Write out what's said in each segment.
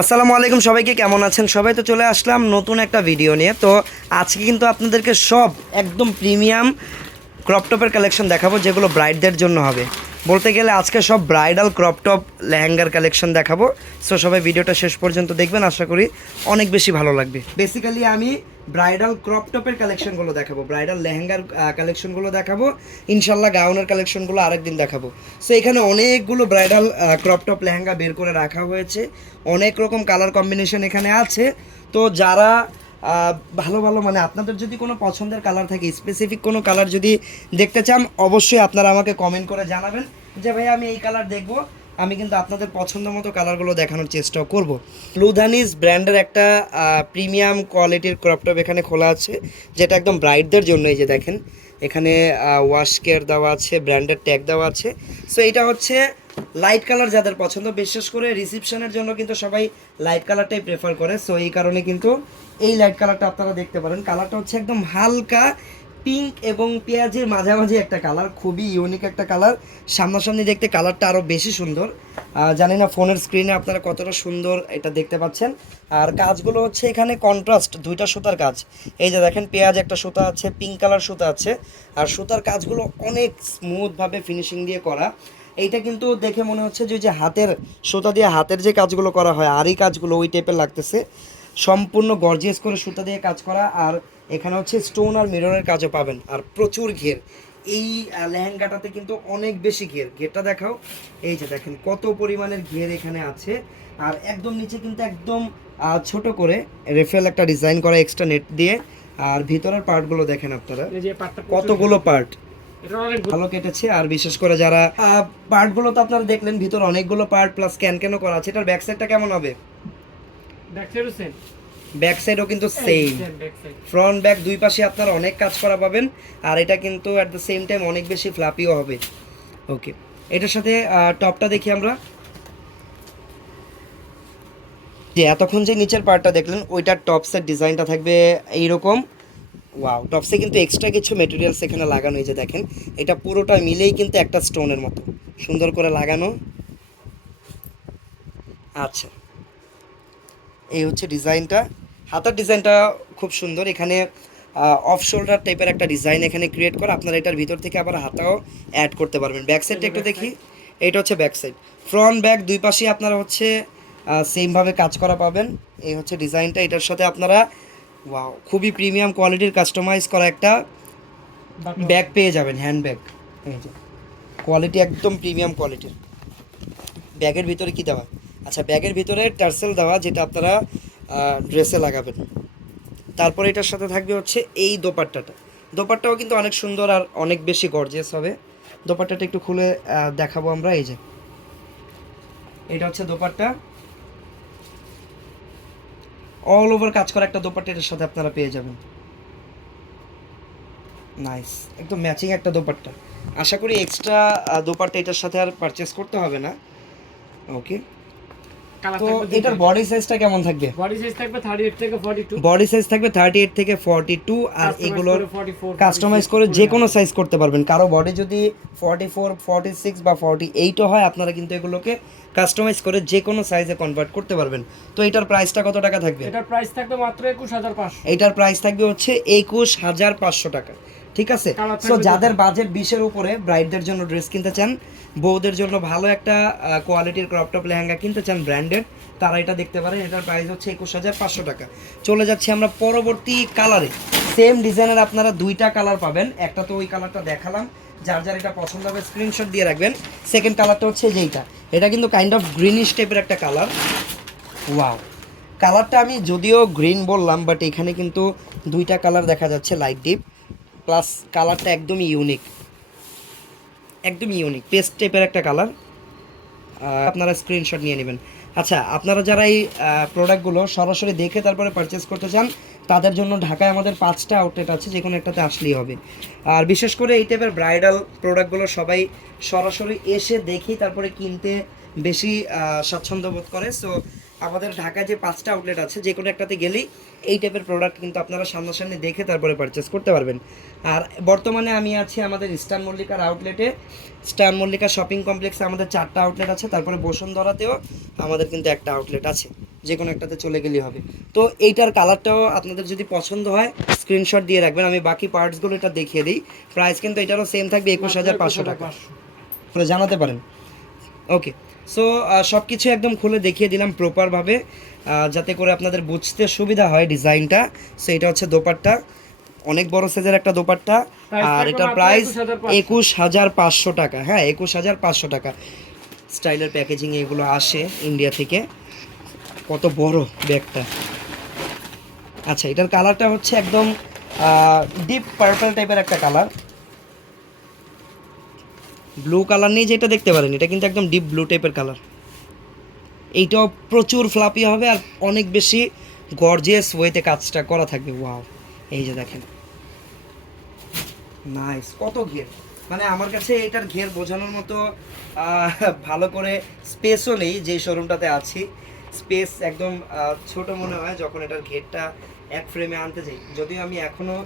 আসসালামু আলাইকুম, সবাইকে কেমন আছেন? সবাই তো চলে আসলাম নতুন একটা ভিডিও নিয়ে। তো আজকে কিন্তু আপনাদেরকে সব একদম প্রিমিয়াম ক্রপ টপের কালেকশন দেখাবো, যেগুলো ব্রাইডদের জন্য হবে। বলতে গেলে আজকে সব ব্রাইডাল ক্রপ টপ লেহেঙ্গার কালেকশন দেখাবো। সো সবাই ভিডিওটা শেষ পর্যন্ত দেখবেন, আশা করি অনেক বেশি ভালো লাগবে। বেসিক্যালি আমি ব্রাইডাল ক্রপ টপের কালেকশনগুলো দেখাবো, ব্রাইডাল লেহেঙ্গার কালেকশনগুলো দেখাবো, ইনশাল্লাহ গাউনের কালেকশনগুলো আরেকদিন দেখাবো। সো এখানে অনেকগুলো ব্রাইডাল ক্রপ টপ লেহেঙ্গা বের করে রাখা হয়েছে, অনেক রকম কালার কম্বিনেশন এখানে আছে। তো যারা ভালো ভালো মানে আপনাদের যদি কোনো পছন্দের কালার থাকে, স্পেসিফিক কোনো কালার যদি দেখতে চান, অবশ্যই আপনারা আমাকে কমেন্ট করে জানাবেন যে ভাই আমি এই কালার দেখবো। আমি কিন্তু আপনাদের পছন্দ মতো কালারগুলো দেখানোর চেষ্টাও করব। লুধানিস ব্র্যান্ডের একটা প্রিমিয়াম কোয়ালিটির ক্রপটপ এখানে খোলা আছে, যেটা একদম ব্রাইডদের জন্য। এই যে দেখেন, এখানে ওয়াশ কেয়ার দেওয়া আছে, ব্র্যান্ডের ট্যাগ দেওয়া আছে। সো এটা হচ্ছে লাইট কালার যাদের পছন্দ, বিশেষ করে রিসেপশনের জন্য কিন্তু সবাই লাইট কালারটাই প্রেফার করে। সো এই কারণে কিন্তু এই লাইট কালারটা আপনারা দেখতে পারেন। কালারটা হচ্ছে একদম হালকা পিঙ্ক এবং পেঁয়াজের মাঝামাঝি একটা কালার, খুবই ইউনিক একটা কালার। সামনাসামনি দেখতে কালারটা আরও বেশি সুন্দর। জানি না ফোনের স্ক্রিনে আপনারা কতটা সুন্দর এটা দেখতে পাচ্ছেন। আর কাজগুলো হচ্ছে এখানে কন্ট্রাস্ট, দুইটা সুতার কাজ। এই যে দেখেন, পেঁয়াজ একটা সুতা আছে, পিঙ্ক কালার সুতা আছে, আর সুতার কাজগুলো অনেক স্মুথভাবে ফিনিশিং দিয়ে করা। এইটা কিন্তু দেখে মনে হচ্ছে যে হাতের সুতা দিয়ে হাতের যে কাজগুলো করা হয় আর এই কাজগুলো ওই টাইপের লাগতেছে। সম্পূর্ণ গর্জিয়াস করে সুতা দিয়ে কাজ করা, আর এখানে হচ্ছে স্টোন আর মিররের কাজও পাবেন, আর প্রচুর ঘের। এই লেহেঙ্গাটাতে কিন্তু অনেক বেশি ঘেরটা দেখাও। এই যে দেখেন কত পরিমাণের ঘের এখানে আছে। আর একদম নিচে কিন্তু একদম ছোট করে রেফেল একটা ডিজাইন করা এক্সট্রা নেট দিয়ে। আর ভিতরের পার্টগুলো দেখেন আপনারা, কতগুলো পার্ট ভালো কেটেছে। আর বিশেষ করে যারা পার্টগুলো তো আপনারা দেখলেন, ভিতরে অনেকগুলো পার্ট প্লাস ক্যান করা আছে। এটার ব্যাক সাইডটা কেমন হবে? ব্যাক সাইডও কিন্তু সেম, ফ্রন্ট ব্যাক দুই পাশে আপনারা অনেক কাজ করা পাবেন। আর এটা কিন্তু অ্যাট দ্য সেম টাইম অনেক বেশি ফ্লাপিও হবে। ওকে, এটার সাথে টপটা দেখি আমরা। যে এতক্ষণ যে নিচের পার্টটা দেখলেন, ওইটার টপসের ডিজাইনটা থাকবে এইরকম। ওয়াও, টপসে কিন্তু এক্সট্রা কিছু মেটেরিয়ালস এখানে লাগানো। এই যে দেখেন, এটা পুরোটা মিলেই কিন্তু একটা স্টোনের মতো সুন্দর করে লাগানো। আচ্ছা, এই হচ্ছে ডিজাইনটা। হাতার ডিজাইনটা খুব সুন্দর। এখানে অফ শোল্ডার টাইপের একটা ডিজাইন এখানে ক্রিয়েট করা। আপনারা এটার ভিতর থেকে আবার হাতাও অ্যাড করতে পারবেন। ব্যাক সাইডটা একটু দেখি। এইটা হচ্ছে ব্যাক সাইড, ফ্রন্ট ব্যাক দুই পাশে আপনারা হচ্ছে সেমভাবে কাজ করা পাবেন। এই হচ্ছে ডিজাইনটা। এটার সাথে আপনারা ওয়াও, খুবই প্রিমিয়াম কোয়ালিটির কাস্টমাইজ করা একটা ব্যাগ পেয়ে যাবেন, হ্যান্ড ব্যাগ। এই যে কোয়ালিটি একদম প্রিমিয়াম কোয়ালিটির। ব্যাগের ভিতরে কি দেওয়া? আচ্ছা, ব্যাগের ভিতরে টার্সেল দেওয়া, যেটা আপনারা ড্রেসে লাগাবেন। তারপরে এটার সাথে থাকবে হচ্ছে এই দোপাট্টাও কিন্তু অনেক সুন্দর আর অনেক বেশি গর্জিয়াস হবে। দোপাট্টাটা একটু খুলে দেখাবো আমরা। এই যে এটা হচ্ছে দোপাট্টা, অল ওভার কাজ করা একটা দোপাট্টা এটার সাথে আপনারা পেয়ে যাবেন। নাইস, একদম ম্যাচিং একটা দোপাট্টা। আশা করি এক্সট্রা দোপাট্টা এটার সাথে আর পারচেস করতে হবে না। ওকে, তো এটার বডি সাইজটা কেমন থাকবে? বডি সাইজ থাকবে 38 থেকে 42। বডি সাইজ থাকবে 38 থেকে 42। আর এগুলোর কাস্টমাইজ করে যে কোনো সাইজ করতে পারবেন। কারো বডি যদি 44, 46 বা 48ও হয়, আপনারা কিন্তু এগুলোকে কাস্টমাইজ করে যে কোনো সাইজে কনভার্ট করতে পারবেন। তো এটার প্রাইসটা কত টাকা থাকবে? এটার প্রাইস থাকবে মাত্র 21500। এটার প্রাইস থাকবে হচ্ছে 21500 টাকা। ঠিক আছে। সো যাদের বাজেট 20-এর উপরে ব্রাইডদের জন্য ড্রেস কিনতে চান, বউদের জন্য ভালো একটা কোয়ালিটির ক্রপ টপ লেহেঙ্গা কিনতে চান ব্র্যান্ডেড, তারা এটা দেখতে পারেন। এটার প্রাইস হচ্ছে 21500 টাকা। চলে যাচ্ছি আমরা পরবর্তী কালারে। সেম ডিজাইনের আপনারা দুইটা কালার পাবেন। একটা তো ওই কালারটা দেখালাম, যার যার এটা পছন্দ হবে স্ক্রিনশট দিয়ে রাখবেন। সেকেন্ড কালারটা হচ্ছে যেইটা, এটা কিন্তু কাইন্ড অফ গ্রিনিশ টাইপের একটা কালার। ওয়াও, কালারটা আমি যদিও গ্রিন বললাম, বাট এখানে কিন্তু দুইটা কালার দেখা যাচ্ছে, লাইট ডিপ প্লাস কালারটা একদমই ইউনিক, পেস্ট টাইপের একটা কালার। আপনারা স্ক্রিনশট নিয়ে নেবেন। আচ্ছা, আপনারা যারা এই প্রোডাক্টগুলো সরাসরি দেখে তারপরে পারচেস করতে চান, তাদের জন্য ঢাকায় আমাদের 5টা আউটলেট আছে, যে কোনো একটাতে আসলেই হবে। আর বিশেষ করে এই টাইপের ব্রাইডাল প্রোডাক্টগুলো সবাই সরাসরি এসে দেখেই তারপরে কিনতে বেশি স্বাচ্ছন্দ্য বোধ করে। সো আমাদের ঢাকায় যে 5টা আউটলেট আছে, যে কোনো একটাতে গেলেই এই টাইপের প্রোডাক্ট কিন্তু আপনারা সামনাসামনি দেখে তারপরে পারচেস করতে পারবেন। আর বর্তমানে আমি আছি আমাদের ইস্টার্ন মল্লিকার আউটলেটে। ইস্টার্ন মল্লিকা শপিং কমপ্লেক্সে আমাদের 4টা আউটলেট আছে। তারপরে বসুন্ধরাতেও আমাদের কিন্তু একটা আউটলেট আছে। যে কোনো একটাতে চলে গেলেই হবে। তো এইটার কালারটাও আপনাদের যদি পছন্দ হয় স্ক্রিনশট দিয়ে রাখবেন, আমি বাকি পার্টসগুলো এটা দেখিয়ে দিই। প্রাইস কিন্তু এটারও সেম থাকবে 21,500 টাকা, তাহলে জানাতে পারেন। ওকে, সো সব কিছু একদম খুলে দেখিয়ে দিলাম প্রপারভাবে, যাতে করে আপনাদের বুঝতে সুবিধা হয় ডিজাইনটা। সো এটা হচ্ছে দোপাট্টা, অনেক বড় সাইজের একটা দোপাট্টা, আর এটার প্রাইস 21,500 টাকা। হ্যাঁ, 21,500 টাকা। স্টাইলের প্যাকেজিং এগুলো আসে ইন্ডিয়া থেকে। কত বড় ব্যাগটা। আচ্ছা, এটার কালারটা হচ্ছে একদম ডিপ পার্পল টাইপের একটা কালার, ব্লু কালার নেই যেটা দেখতে পারেন, এটা কিন্তু একদম ডিপ ব্লু টাইপের কালার। এইটাও প্রচুর ফ্লাপি হবে আর অনেক বেশি গর্জিয়াস ওয়েতে কাজটা করা থাকবে। ওয়াও, এই যে দেখেন, নাইস, কত ঘের। মানে আমার কাছে এটার ঘের বোঝানোর মতো ভালো করে স্পেসও নেই। যে শোরুমটাতে আছি স্পেস একদম ছোট মনে হয় যখন এটার ঘেরটা এক ফ্রেমে আনতে যাই। যদিও আমি এখনও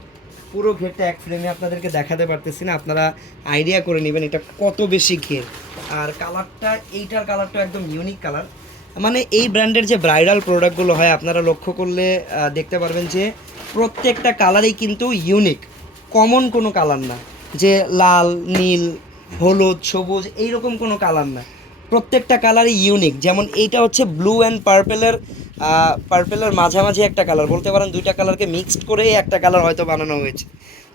পুরো ঘেরটা এক ফ্রেমে আপনাদেরকে দেখাতে পারতেছি না, আপনারা আইডিয়া করে নেবেন এটা কত বেশি ঘের। আর কালারটা, এইটার কালারটা একদম ইউনিক কালার। মানে এই ব্র্যান্ডের যে ব্রাইডাল প্রোডাক্টগুলো হয় আপনারা লক্ষ্য করলে দেখতে পারবেন যে প্রত্যেকটা কালারই কিন্তু ইউনিক, কমন কোনো কালার না, যে লাল নীল হলুদ সবুজ এইরকম কোনো কালার না, প্রত্যেকটা কালারই ইউনিক। যেমন এইটা হচ্ছে ব্লু অ্যান্ড পার্পেলের মাঝামাঝি একটা কালার, বলতে পারেন দুইটা কালারকে মিক্সড করেই একটা কালার হয়তো বানানো হয়েছে।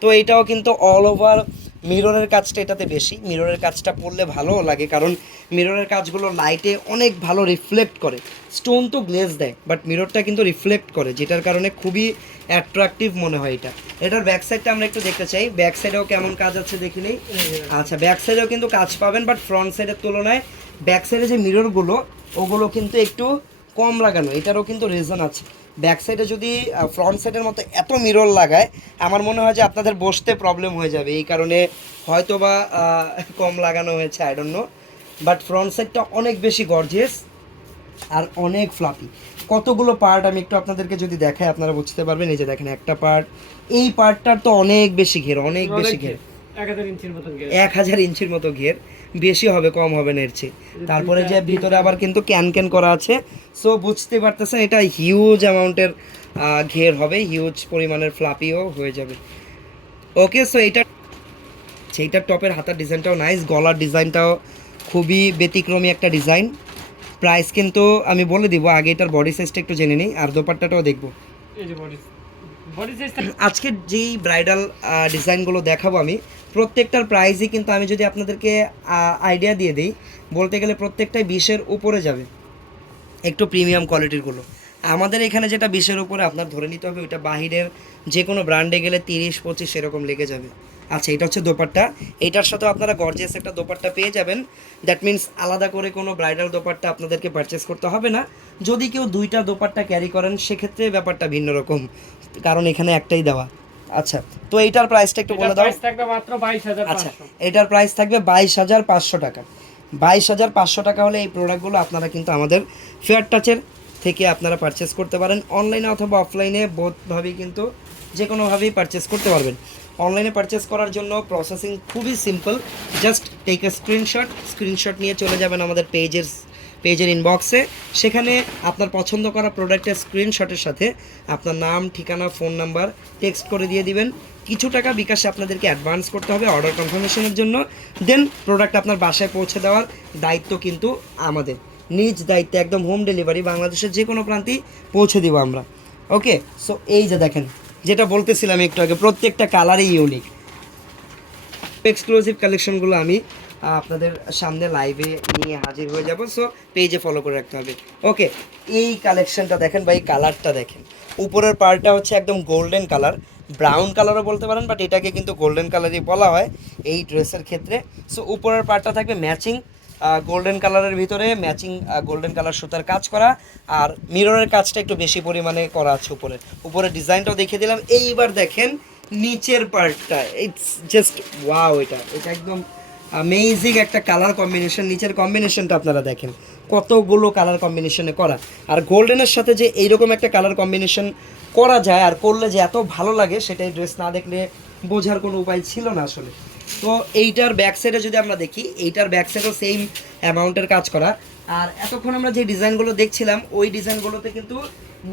তো এইটাও কিন্তু অল ওভার মিররের কাজটা এটাতে বেশি, মিররের কাজটা পরলে ভালোও লাগে, কারণ মিররের কাজগুলো লাইটে অনেক ভালো রিফ্লেক্ট করে। স্টোন তো গ্লেজ দেয়, বাট মিররটা কিন্তু রিফ্লেক্ট করে, যেটার কারণে খুবই অ্যাট্রাকটিভ মনে হয় এটা। এটার ব্যাক সাইডটা আমরা একটু দেখতে চাই, ব্যাক সাইডেও কেমন কাজ আছে দেখি নেই। আচ্ছা, ব্যাক সাইডেও কিন্তু কাজ পাবেন, বাট ফ্রন্ট সাইডের তুলনায় ব্যাক সাইডে যে মিররগুলো ওগুলো কিন্তু একটু কম লাগানো, এটারও কিন্তু রিজন আছে। ব্যাক সাইডে যদি ফ্রন্ট সাইডের মতো এত মিরর লাগায়, আমার মনে হয় যে আপনাদের বসতে প্রবলেম হয়ে যাবে, এই কারণে হয়তো বা কম লাগানো হয়েছে, I don't know. But front সাইডটা অনেক বেশি গর্জিয়াস আর অনেক ফ্লাফি। কতগুলো পার্ট আমি একটু আপনাদেরকে যদি দেখাই আপনারা বুঝতে পারবেন। এই যে দেখেন একটা পার্ট, এই পার্টটার তো অনেক বেশি ঘের, অনেক বেশি ঘের, 1000 ইঞ্চির মতন ঘের, 1000 ইঞ্চির মতো ঘের, বেশি হবে কম হবে না এর চেয়ে। তারপরে যে ভিতরে আবার কিন্তু ক্যান ক্যান করা আছে, সো বুঝতে পারতেছেন এটা হিউজ অ্যামাউন্টের ঘের হবে, হিউজ পরিমাণের ফ্লাপিও হয়ে যাবে। ওকে, সো সেইটার টপের হাতার ডিজাইনটাও নাইস, গলার ডিজাইনটাও খুবই ব্যতিক্রমী একটা ডিজাইন। প্রাইস কিন্তু আমি বলে দিব, আগে এটার বডি সাইজটা একটু জেনে নিই আর দোপাট্টাটাও দেখবো। এই যে বডি সাইজ আজকের যেই ব্রাইডাল ডিজাইনগুলো দেখাবো আমি, প্রত্যেকটার প্রাইসই কিন্তু আমি যদি আপনাদেরকে আইডিয়া দিয়ে দিই, বলতে গেলে প্রত্যেকটাই 20-এর উপরে যাবে, একটু প্রিমিয়াম কোয়ালিটিরগুলো। আমাদের এখানে যেটা 20-এর উপরে আপনার ধরে নিতে হবে, ওইটা বাহিরের যে কোনো ব্র্যান্ডে গেলে 30-25 এরকম লেগে যাবে। আচ্ছা, এটা হচ্ছে দোপাট্টা, এটার সাথেও আপনারা গর্জিয়াস একটা দোপাট্টা পেয়ে যাবেন। দ্যাট মিন্স আলাদা করে কোনো ব্রাইডাল দোপাট্টা আপনাদেরকে পারচেস করতে হবে না। যদি কেউ দুইটা দোপাট্টা ক্যারি করেন সেক্ষেত্রে ব্যাপারটা ভিন্ন রকম, কারণ এখানে একটাই দেওয়া। আচ্ছা, তো এইটার প্রাইসটা একটু বলে দাও। প্রাইস থাকবে মাত্র 22500। আচ্ছা, এটার প্রাইস থাকবে 22,500 টাকা। 22,500 টাকা হলে এই প্রোডাক্টগুলো আপনারা কিন্তু আমাদের ফেয়ার টাচের থেকে আপনারা পারচেস করতে পারেন, অনলাইনে অথবা অফলাইনে বোথভাবেই কিন্তু যে কোনোভাবেই পারচেস করতে পারবেন। অনলাইনে পারচেস করার জন্য প্রসেসিং খুবই simple, just take a screenshot নিয়ে চলে যাবেন আমাদের পেজের ইনবক্সে। সেখানে আপনার পছন্দ করা প্রোডাক্টের স্ক্রিনশটের সাথে আপনার নাম, ঠিকানা, ফোন নাম্বার টেক্সট করে দিয়ে দিবেন। কিছু টাকা বিকাশে আপনাদেরকে অ্যাডভান্স করতে হবে অর্ডার কনফার্মেশনের জন্য। দেন প্রোডাক্ট আপনার বাসায় পৌঁছে দেওয়ার দায়িত্ব কিন্তু আমাদের, নিজ দায়িত্বে একদম হোম ডেলিভারি, বাংলাদেশের যে কোনো প্রান্তেই পৌঁছে দিব আমরা। ওকে, সো এই যে দেখেন, যেটা বলতেছিলাম একটু আগে, প্রত্যেকটা কালারই ইউনিক। এক্সক্লুসিভ কালেকশনগুলো আমি আপনাদের সামনে লাইভে নিয়ে হাজির হয়ে যাব, সো পেজে ফলো করে রাখতে হবে। ওকে, এই কালেকশনটা দেখেন ভাই, কালারটা দেখেন, উপরের পার্টটা হচ্ছে একদম গোল্ডেন কালার, ব্রাউন কালারও বলতে পারেন, বাট এটাকে কিন্তু গোল্ডেন কালারই বলা হয় এই ড্রেসের ক্ষেত্রে। সো উপরের পার্টটা থাকবে ম্যাচিং গোল্ডেন কালারের ভিতরে, ম্যাচিং গোল্ডেন কালার সুতার কাজ করা, আর মিররের কাজটা একটু বেশি পরিমাণে করা আছে উপরের ডিজাইনটাও দেখিয়ে দিলাম। এইবার দেখেন নিচের পার্টটা, ইটস জাস্ট ওয়াও, এটা একদম অ্যামেজিং একটা কালার কম্বিনেশন। নিচের কম্বিনেশনটা আপনারা দেখেন, কতগুলো কালার কম্বিনেশনে করা, আর গোল্ডেনের সাথে যে এইরকম একটা কালার কম্বিনেশন করা যায় আর করলে যে এত ভালো লাগে, সেটাই ড্রেস না দেখলে বোঝার কোনো উপায় ছিল না আসলে। তো এইটার ব্যাক সাইডে যদি আমরা দেখি, এইটার ব্যাক সাইডেও সেম অ্যামাউন্টের কাজ করা, আর এতক্ষণ আমরা যে ডিজাইনগুলো দেখছিলাম ওই ডিজাইনগুলোতে কিন্তু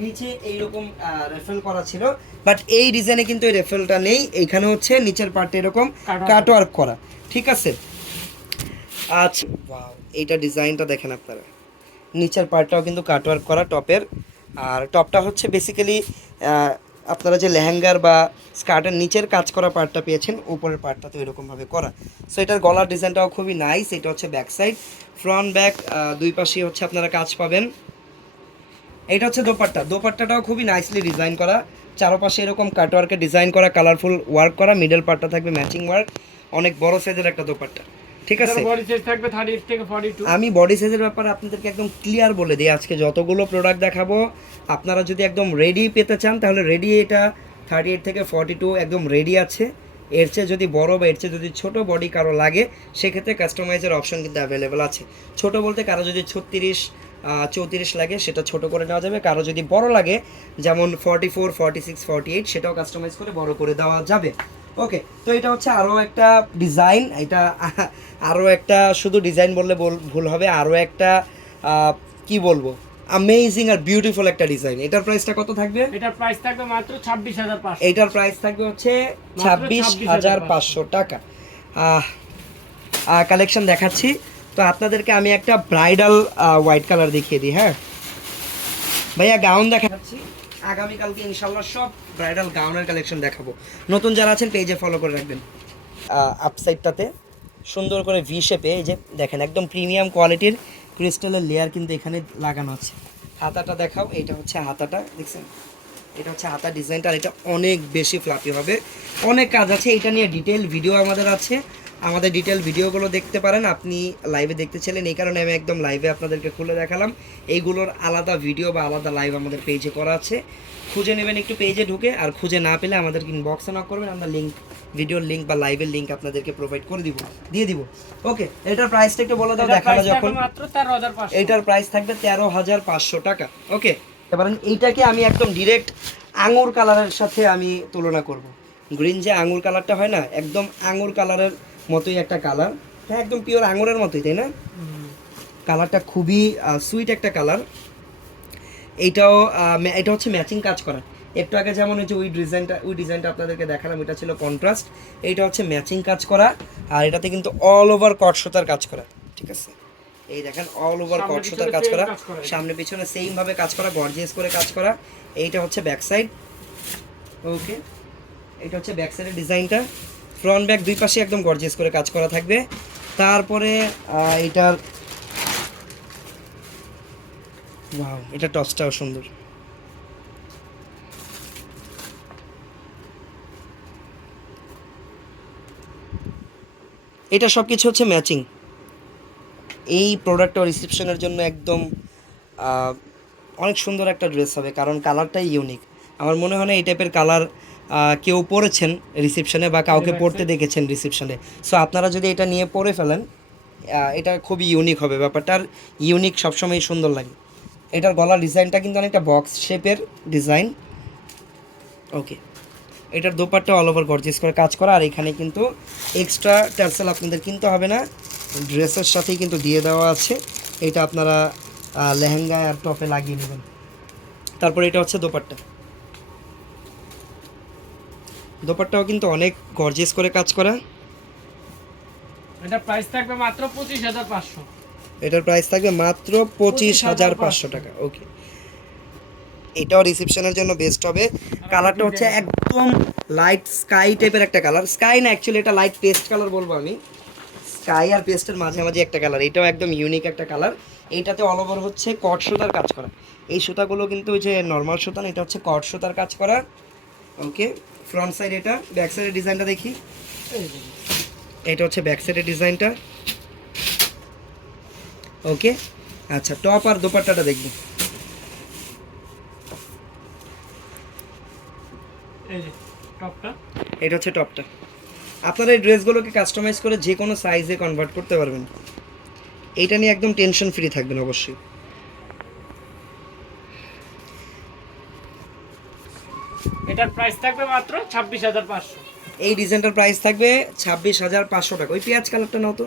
নিচে এইরকম রেফেল করা ছিল, বাট এই ডিজাইনে কিন্তু এই রেফেলটা নেই। এইখানে হচ্ছে নিচের পার্টে এরকম কাটওয়ার্ক করা, ঠিক আছে। আচ্ছা, ওয়াও, এইটা ডিজাইনটা দেখেন আপনারা, নিচের পার্টটাও কিন্তু কাটওয়ার্ক করা টপের। আর টপটা হচ্ছে বেসিক্যালি আপনারা যে লেহেঙ্গার বা স্কার্টের নিচের কাজ করা পার্টটা পেয়েছেন, উপরের পার্টটা তো এরকমভাবে করা। সো এটার গলার ডিজাইনটাও খুবই নাইস। এটা হচ্ছে ব্যাক সাইড, ফ্রন্ট ব্যাক দুই পাশেই হচ্ছে আপনারা কাজ পাবেন। এটা হচ্ছে দোপাট্টাটাও খুবই নাইসলি ডিজাইন করা, চারপাশে এরকম কাটওয়ার্কে ডিজাইন করা, কালারফুল ওয়ার্ক করা, মিডল পার্টটা থাকবে ম্যাচিং ওয়ার্ক, অনেক বড় সাইজের একটা দোপাট্টা, ঠিক আছে। বডি সাইজ থাকবে 38 থেকে 42। আমি বডি সাইজের ব্যাপারে আপনাদেরকে একদম ক্লিয়ার বলে দিই, আজকে যতগুলো প্রোডাক্ট দেখাবো আপনারা যদি একদম রেডি পেতে চান তাহলে রেডি এটা 38 থেকে 42 একদম রেডি আছে। এর চেয়ে যদি বড় বা এর চেয়ে যদি ছোট বডি কারো লাগে সেক্ষেত্রে কাস্টমাইজের অপশন কিন্তু অ্যাভেলেবেল আছে। ছোট বলতে কারো যদি 36 34 লাগে সেটা ছোট করে নেওয়া যাবে, কারো যদি বড় লাগে যেমন 44 46 48 সেটাও কাস্টমাইজ করে বড় করে দেওয়া যাবে। ওকে, তো এটা হচ্ছে আরও একটা ডিজাইন, এটা আরও একটা, শুধু ডিজাইন বললে ভুল হবে, আরও একটা কি বলবো, অ্যামেজিং আর বিউটিফুল একটা ডিজাইন। এটার প্রাইসটা কত থাকবে? এটার প্রাইস থাকবে মাত্র 26500। এটার প্রাইস থাকবে হচ্ছে 26500 টাকা। কালেকশন দেখাচ্ছি, তো আপনাদেরকে আমি একটা ব্রাইডাল হোয়াইট কালার দেখিয়ে দিই। হ্যাঁ ভাইয়া, গাউন দেখাচ্ছি, আগামীকালকে ইনশাল্লাহ সব ব্রাইডাল গাউনের কালেকশন দেখাবো। নতুন যারা আছেন পেজে ফলো করে রাখবেন। আপসাইডটাতে সুন্দর করে ভি শেপে এই যে দেখেন একদম প্রিমিয়াম কোয়ালিটির ক্রিস্টালের লেয়ার কিন্তু এখানে লাগানো আছে। হাতাটা দেখাও, এটা হচ্ছে হাতাটা, দেখছেন এটা হচ্ছে হাতা ডিজাইনটা, আর এটা অনেক বেশি ফ্লাপি হবে, অনেক কাজ আছে। এটা নিয়ে ডিটেল ভিডিও আমাদের আছে, আমাদের ডিটেল ভিডিওগুলো দেখতে পারেন। আপনি লাইভে দেখতে ছিলেন এই কারণে আমি একদম লাইভে আপনাদেরকে খুলে দেখালাম। এইগুলোর আলাদা ভিডিও বা আলাদা লাইভ আমাদের পেজে করা আছে, খুঁজে নেবেন একটু পেজে ঢুকে। আর খুঁজে না পেলে আমাদের ইনবক্সে নক করবেন, আমরা লিঙ্ক, ভিডিওর লিঙ্ক বা লাইভের লিঙ্ক আপনাদেরকে প্রোভাইড করে দিয়ে দিব। ওকে, এটার প্রাইসটা একটু বলে দাও, দেখানো যখন। মাত্র 13500। এটার প্রাইস থাকবে 13500 টাকা। ওকে, এবার এইটাকে আমি একদম ডিরেক্ট আঙুর কালারের সাথে আমি তুলনা করব। গ্রিন যে আঙুর কালারটা হয় না, একদম আঙুর কালারের মতোই একটা কালার। হ্যাঁ, একদম পিওর আঙুরের মতোই, তাই না? কালারটা খুবই সুইট একটা কালার। এইটাও এটা হচ্ছে ম্যাচিং কাজ করা। একটু আগে যেমন হচ্ছে ওই ডিজাইনটা আপনাদেরকে দেখালাম, এটা ছিল কন্ট্রাস্ট, এইটা হচ্ছে ম্যাচিং কাজ করা। আর এটাতে কিন্তু অল ওভার কট সুতার কাজ করা, ঠিক আছে। এই দেখেন অল ওভার কট সুতার কাজ করা, সামনে পিছনে সেম ভাবে কাজ করা, গর্জিয়াস করে কাজ করা। এইটা হচ্ছে ব্যাক সাইড। ওকে, এটা হচ্ছে ব্যাক সাইডের ডিজাইনটা, ফ্রন্ট ব্যাক দুই পাশে একদম গর্জিয়াস করে কাজ করা থাকবে। তারপরে এটার ওয়াও, এটা টপসটাও সুন্দর। এটা সব কিছু হচ্ছে ম্যাচিং। এই প্রোডাক্টটা রিসেপশনের জন্য একদম অনেক সুন্দর একটা ড্রেস হবে, কারণ কালারটাই ইউনিক। আমার মনে হয় না এই টাইপের কালার কেউ পরেছেন রিসেপশনে বা কাউকে পরতে দেখেছেন রিসেপশনে। সো আপনারা যদি এটা নিয়ে পরে ফেলেন, এটা খুবই ইউনিক হবে, ব্যাপারটার ইউনিক সবসময় সুন্দর লাগে। এটার গলার ডিজাইনটা কিন্তু অনেকটা বক্স শেপের ডিজাইন। ওকে, এটার দোপাট্টা অল ওভার গর্জিয়াস করে কাজ করা, আর এখানে কিন্তু এক্সট্রা টার্সেল আপনাদের কিনতে হবে না, ড্রেসের সাথেই কিন্তু দিয়ে দেওয়া আছে। এটা আপনারা লেহেঙ্গা আর টপে লাগিয়ে নেবেন। তারপরে এটা হচ্ছে দোপাট্টাও কিন্তু অনেক গর্জিয়াস করে কাজ করা। এটা প্রাইস থাকবে মাত্র 25500। এটার প্রাইস থাকবে মাত্র 25500 টাকা। ওকে, এটাও রিসেপশনের জন্য বেস্ট হবে। কালারটা হচ্ছে একদম লাইট স্কাই টাইপের একটা কালার, স্কাই না অ্যাকচুয়ালি এটা লাইট পেস্ট কালার বলবো আমি, স্কাই আর পেস্টের মাঝামাঝি একটা কালার। এটাও একদম ইউনিক একটা কালার। এইটাতে অল ওভার হচ্ছে কট সুতার কাজ করা। এই সুতাগুলো কিন্তু ওই যে নর্মাল সুতা না, এটা হচ্ছে কট সুতার কাজ করা। ওকে, ফ্রন্ট সাইড এটা, ব্যাক সাইডের ডিজাইনটা দেখি। এটা হচ্ছে ব্যাক সাইডের ডিজাইনটা। ওকে, আচ্ছা, টপ আর দোপাট্টাটা দেখব। এই যে টপটা, এটা হচ্ছে টপটা। আপনারা এই ড্রেসগুলোকে কাস্টমাইজ করে যে কোনো সাইজে কনভার্ট করতে পারবেন। এইটা নিয়ে একদম টেনশন ফ্রি থাকবেন অবশ্যই। এটার প্রাইস থাকবে মাত্র 26500। এই ডিজাইনটার প্রাইস থাকবে 26500 টাকা। ওই পেঁয়াজ কালারটা নাও তো,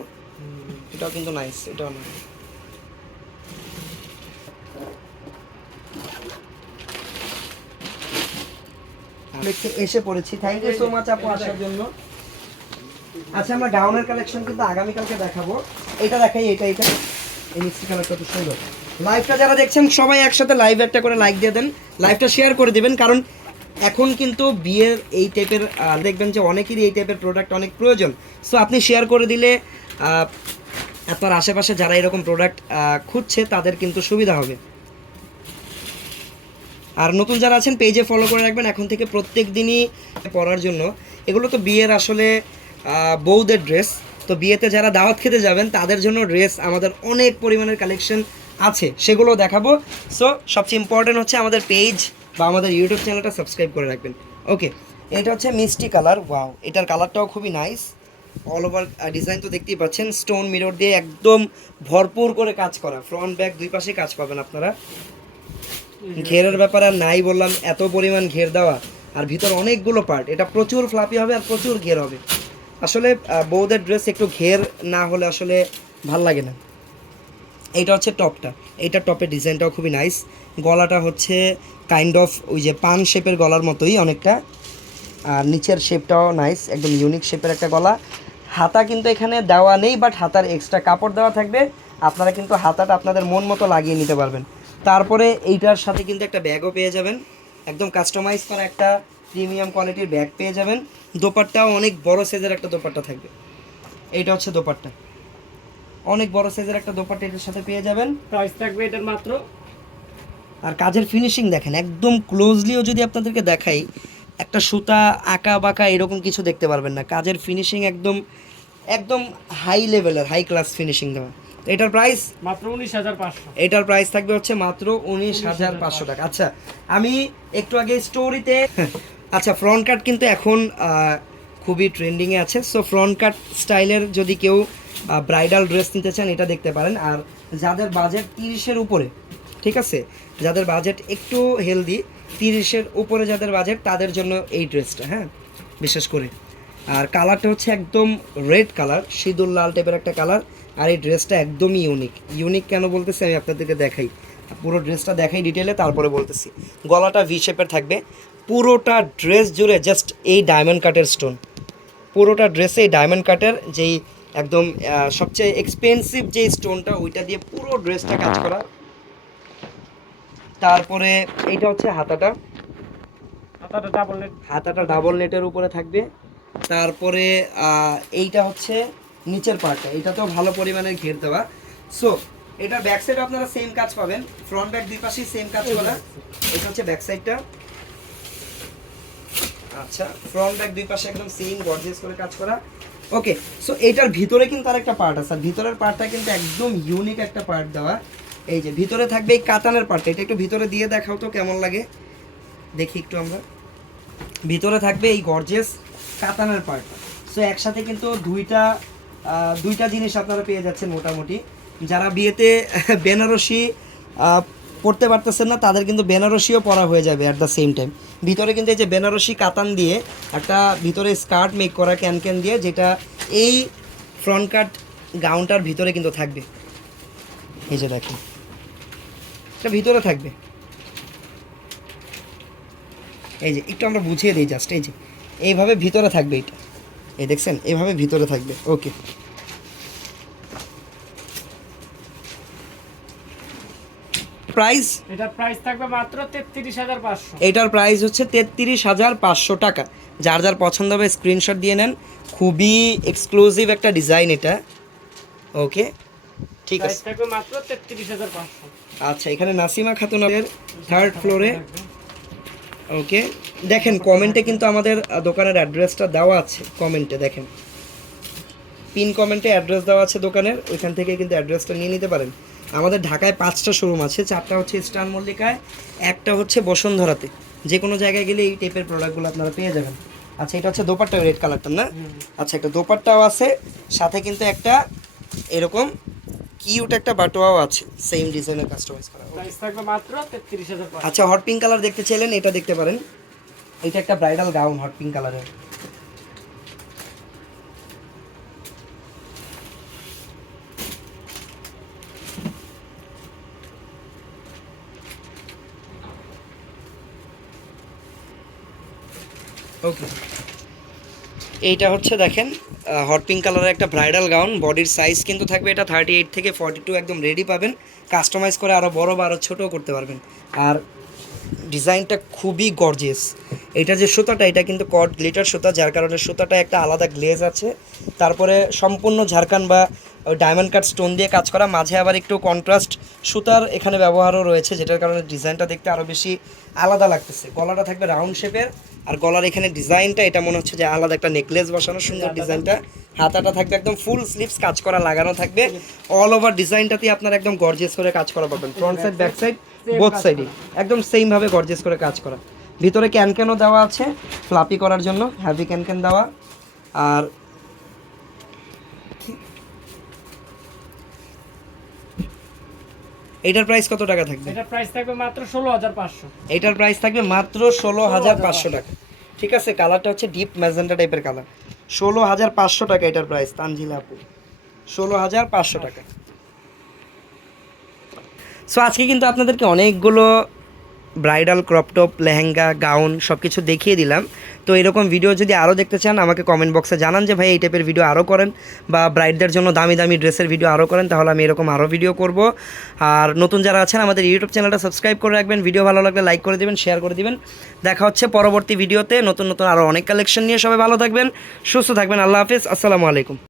এটাও কিন্তু নাইস, এটাও নাইস। দেখতে এসে পড়েছি। থ্যাংক ইউ সো মাচ আপু আসার জন্য। আচ্ছা আমরা গাউনের কালেকশন কিন্তু আগামীকালকে দেখাবো। এটা দেখাই, এটা এই মিক্সি কালারটা তো সুন্দর। লাইভটা যারা দেখছেন সবাই একসাথে লাইভ একটা করে লাইক দিয়ে দেন, লাইভটা শেয়ার করে দিবেন, কারণ এখন কিন্তু বিয়ের এই টাইপের দেখবেন যে অনেকেরই এই টাইপের প্রোডাক্ট অনেক প্রয়োজন। সো আপনি শেয়ার করে দিলে আপনার আশেপাশে যারা এরকম প্রোডাক্ট খুঁজছে তাদের কিন্তু সুবিধা হবে। আর নতুন যারা আছেন পেজে ফলো করে রাখবেন এখন থেকে প্রত্যেক দিনই পরার জন্য। এগুলো তো বিয়ের আসলে বউদের ড্রেস, তো বিয়েতে যারা দাওয়াত খেতে যাবেন তাদের জন্য ড্রেস আমাদের অনেক পরিমাণের কালেকশন আছে, সেগুলো দেখাবো। সো সবচেয়ে ইম্পর্টেন্ট হচ্ছে আমাদের পেজ বা আমাদের ইউটিউব চ্যানেলটা সাবস্ক্রাইব করে রাখবেন। ওকে, এটা হচ্ছে মিষ্টি কালার। ওয়াও, এটার কালারটাও খুবই নাইস। অল ওভার ডিজাইন তো দেখতেই পাচ্ছেন, স্টোন মিরর দিয়ে একদম ভরপুর করে কাজ করা, ফ্রন্ট ব্যাক দুই পাশে কাজ পাবেন আপনারা। ঘেরের ব্যাপার আর নাই বললাম, এত পরিমাণ ঘের দেওয়া, আর ভিতর অনেকগুলো পার্ট। এটা প্রচুর ফ্লাপি হবে আর প্রচুর ঘের হবে। আসলে বউদের ড্রেস একটু ঘের না হলে আসলে ভাল লাগে না। এইটা হচ্ছে টপটা, এইটা টপের ডিজাইনটাও খুবই নাইস। গলাটা হচ্ছে কাইন্ড অফ ওই যে পান শেপের গলার মতোই অনেকটা, আর নিচের শেপটাও নাইস, একদম ইউনিক শেপের একটা গলা। হাতা কিন্তু এখানে দেওয়া নেই, বাট হাতার এক্সট্রা কাপড় দেওয়া থাকবে, আপনারা কিন্তু হাতাটা আপনাদের মন মতো লাগিয়ে নিতে পারবেন। তারপরে এইটার সাথে কিন্তু একটা ব্যাগও পেয়ে যাবেন, একদম কাস্টমাইজ করা একটা প্রিমিয়াম কোয়ালিটির ব্যাগ পেয়ে যাবেন। দোপাট্টাও অনেক বড় সাইজের একটা দোপাট্টা থাকবে। এইটা হচ্ছে দোপাট্টা, অনেক বড় সাইজের একটা দোপাট্টা এটার সাথে পেয়ে যাবেন। প্রাইস থাকবে এটার মাত্র, আর কাজের ফিনিশিং দেখেন, একদম ক্লোজলিও যদি আপনাদেরকে দেখাই, একটা সুতা আঁকা বাঁকা এরকম কিছু দেখতে পারবেন না। কাজের ফিনিশিং একদম একদম হাই লেভেলের, হাই ক্লাস ফিনিশিং দেওয়া। এটার প্রাইস মাত্র 19,500। এটার প্রাইস থাকবে হচ্ছে মাত্র 19,500 টাকা। আচ্ছা আমি একটু আগে স্টোরিতে আচ্ছা ফ্রন্ট কাট কিন্তু এখন খুবই ট্রেন্ডিংয়ে আছে। সো ফ্রন্ট কাট স্টাইলের যদি কেউ ব্রাইডাল ড্রেস নিতে চান এটা দেখতে পারেন। আর যাদের বাজেট 30-এর উপরে, ঠিক আছে, যাদের বাজেট একটু হেলদি, 30-এর উপরে যাদের বাজেট তাদের জন্য এই ড্রেসটা, হ্যাঁ বিশেষ করে। আর কালারটা হচ্ছে একদম রেড কালার, সিঁদুর লাল টাইপের একটা কালার। আর এই ড্রেসটা একদমই ইউনিক কেন বলতেছি আমি আপনাদেরকে দেখাই, পুরো ড্রেসটা দেখাই ডিটেলে, তারপরে বলতেছি। গলাটা ভি শেপের থাকবে, পুরোটা ড্রেস জুড়ে জাস্ট এই ডায়মন্ড কাটের স্টোন, পুরোটা ড্রেসে এই ডায়মন্ড কাটের যেই একদম সবচেয়ে এক্সপেন্সিভ যে স্টোনটা ওইটা দিয়ে পুরো ড্রেসটা কাজ করা। তারপরে এইটা হচ্ছে হাতাটা, হাতাটা ডাবল নেটের উপরে থাকবে। তারপরে এইটা হচ্ছে নিচের পার্টটা, এটাতেও ভালো পরিমাণের ঘের দেওয়া। সো এটার ব্যাক সাইড আপনারা সেম কাজ পাবেন, ফ্রন্ট ব্যাক দুই পাশেই সেম কাজ করা। এটা হচ্ছে ব্যাক সাইডটা। আচ্ছা ফ্রন্ট ব্যাক দুই পাশে একদম সেম গর্জিয়াস করে কাজ করা। ওকে, সো এটার ভিতরে কিন্তু আরেকটা পার্ট আছে, আর ভিতরের পার্টটা কিন্তু একদম ইউনিক একটা পার্ট দেওয়া। এই যে ভিতরে থাকবে এই কাতানের পার্টটা, এটা একটু ভিতরে দিয়ে দেখাও তো কেমন লাগে, দেখি একটু আমরা। ভিতরে থাকবে এই গর্জিয়াস কাতানের পার্ট। সো একসাথে কিন্তু দুইটা জিনিস আপনারা পেয়ে যাচ্ছেন মোটামুটি। যারা বিয়েতে বেনারসি পড়তে পারতেছেন না তাদের কিন্তু বেনারসিও পরা হয়ে যাবে অ্যাট দ্য সেম টাইম। ভিতরে কিন্তু এই যে বেনারসি কাতান দিয়ে একটা ভিতরে স্কার্ট মেক করা ক্যান দিয়ে, যেটা এই ফ্রন্ট কাট গাউনটার ভিতরে কিন্তু থাকবে। এই যে দেখেন এটা ভিতরে থাকবে, এই যে একটু আমরা বুঝিয়ে দিই জাস্ট, এই যে এইভাবে ভিতরে থাকবে, এটা এই দেখছেন এইভাবে ভিতরে থাকবে। ওকে, প্রাইস এটার প্রাইস থাকবে মাত্র 33,500। এটার প্রাইস হচ্ছে 33,500 টাকা। যার যার পছন্দ হবে স্ক্রিনশট দিয়ে নেন, খুবই এক্সক্লুসিভ একটা ডিজাইন এটা। ওকে ঠিক প্রাইস আছে, থাকবে মাত্র 33,500। আচ্ছা এখানে নাসিমা খাতুনের 3rd ফ্লোরে। ওকে দেখেন কমেন্টে কিন্তু আমাদের দোকানের অ্যাড্রেসটা দেওয়া আছে, কমেন্টে দেখেন পিন কমেন্টে অ্যাড্রেস দেওয়া আছে দোকানের, ওইখান থেকে কিন্তু অ্যাড্রেসটা নিয়ে নিতে পারেন। আমাদের ঢাকায় 5টা শোরুম আছে, 4টা হচ্ছে স্টার মল্লিকায়, একটা হচ্ছে বসুন্ধরাতে। যে কোনো জায়গায় গেলে এই টাইপের প্রোডাক্টগুলো আপনারা পেয়ে যাবেন। আচ্ছা এটা হচ্ছে দোপাট্টা, রেড কালারটা না? আচ্ছা একটা দোপাট্টাও আছে, সাথে কিন্তু একটা এরকম কিউট একটা বাটোয়াও আছে, সেম ডিজাইনের কাস্টমাইজ করা। প্রাইস থাকবে মাত্র 33,500। আচ্ছা হট পিঙ্ক কালার দেখতে চাইলেন, এটা দেখতে পারেন। এটা একটা ব্রাইডাল গাউন হট পিঙ্ক কালারের। ওকে, এইটা হচ্ছে দেখেন হট পিঙ্ক কালারের একটা ব্রাইডাল গাউন। বডির সাইজ কিন্তু থাকবে এটা 38 থেকে 42, একদম রেডি পাবেন। কাস্টমাইজ করে আরও বড় বা আরও ছোটও করতে পারবেন। আর ডিজাইনটা খুবই গর্জিয়াস। এটা যে সুতাটা, এটা কিন্তু কট গ্লিটার সুতা, যার কারণে সুতাটা একটা আলাদা গ্লেজ আছে। তারপরে সম্পূর্ণ ঝাড়খান বা ডায়মন্ড কাট স্টোন দিয়ে কাজ করা, মাঝে আবার একটু কন্ট্রাস্ট সুতার এখানে ব্যবহারও রয়েছে, যেটার কারণে ডিজাইনটা দেখতে আরও বেশি আলাদা লাগতেছে। গলাটা থাকবে রাউন্ড শেপের, আর গলার এখানে ডিজাইনটা এটা মনে হচ্ছে যে আলাদা একটা নেকলেস বসানো, সুন্দর ডিজাইনটা। হাতাটা থাকবে একদম ফুল স্লিভস কাজ করা লাগানো থাকবে। অল ওভার ডিজাইনটাতে আপনার একদম গর্জিয়াস করে কাজ করা পাবেন। Front side back side both সাইডই একদম সেম ভাবে গর্জিয়াস করে কাজ করা। ভিতরে ক্যানক্যানও দেওয়া আছে ফ্লাপি করার জন্য, হ্যাভি ক্যানক্যান দেওয়া। আর এটার প্রাইস কত টাকা থাকবে? এটা প্রাইস থাকবে মাত্র 16,500। এটার প্রাইস থাকবে মাত্র 16,500 টাকা। ঠিক আছে, কালারটা হচ্ছে ডিপ ম্যাজেন্টা টাইপের কালার। 16,500 টাকা এটার প্রাইস, তানজিলা আপু, 16,500 টাকা। সো আজকে কিন্তু আপনাদেরকে অনেকগুলো ব্রাইডাল ক্রপটপ, লেহেঙ্গা, গাউন সব কিছু দেখিয়ে দিলাম। তো এরকম ভিডিও যদি আরও দেখতে চান আমাকে কমেন্ট বক্সে জানান যে ভাই এই টাইপের ভিডিও আরও করেন, বা ব্রাইডদের জন্য দামি দামি ড্রেসের ভিডিও আরও করেন, তাহলে আমি এরকম আরও ভিডিও করব। আর নতুন যারা আছেন আমাদের ইউটিউব চ্যানেলটা সাবস্ক্রাইব করে রাখবেন, ভিডিও ভালো লাগলে লাইক করে দেবেন, শেয়ার করে দিবেন। দেখা হচ্ছে পরবর্তী ভিডিওতে নতুন নতুন আরও অনেক কালেকশন নিয়ে। সবাই ভালো থাকবেন, সুস্থ থাকবেন, আল্লাহ হাফিজ, আসসালামু আলাইকুম।